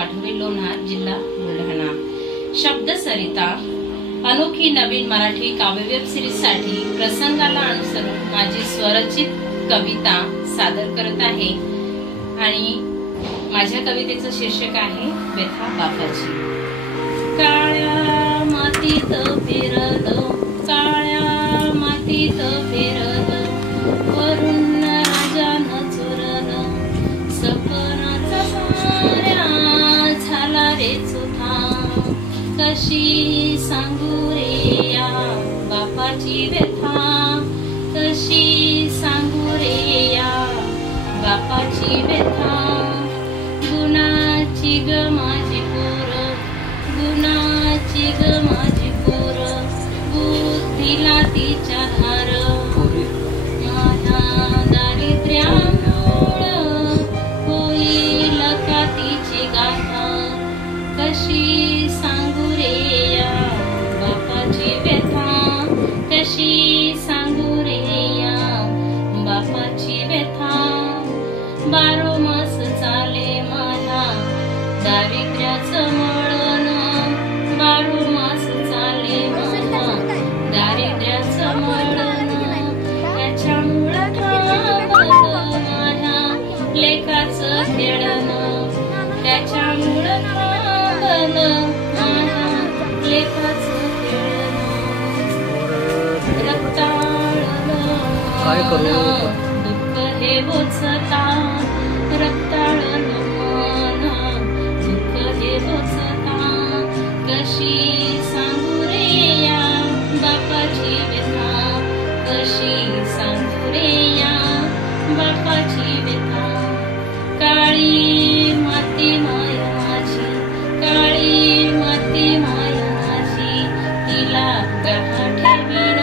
वाठोरे लोणार जिल्हा बुलढाणा। शब्द सरिता अनोखी नवीन मराठी काव्य वेब सिरीज साठी प्रसंगाला अनुसरून माझी स्वरचित कविता सादर करत आहे आणि माझ्या कवितेचं शीर्षक आहे व्यथा बापाची। काळ्या मातीत फिरलो, काळ्या मातीत फिरलो, वरून राजानं चुरलं, सपनाचा साऱ्या झाला रे चुथा। कशी सांगू रे या बापाची व्यथा, कशी सांगू रे या बापाची व्यथा। गुणाची ग माझी पोर, गुणाची ग माझी पोर, बुद्धीला तिच्या हार, माझ्या दारिद्र्यामुळं होईल का तिची गाथा। कशी सांगू रे या बापाची व्यथा, कशी सांगू रे या बापाची व्यथा। 12 मास चाले माझ्या दारिद्र्याचं मळण, 12 मास चाले माझ्या दारिद्र्याचं मळण। त्याच्यामुळं थांबलं माझ्या लेकाचं खेळणं, त्याच्यामुळं थांबलं माझ्या लेकाचं खेळणं। रक्ताळलं दुःख हे बोचता, रक्ताळलं मन दुःख हे बोचता। कशी सांगू रे या बापाची व्यथा, कशी सांगू रे या बापाची व्यथा। काळी माती माया माझी, काळी माती माया माझी, तिला गहा ठेवीन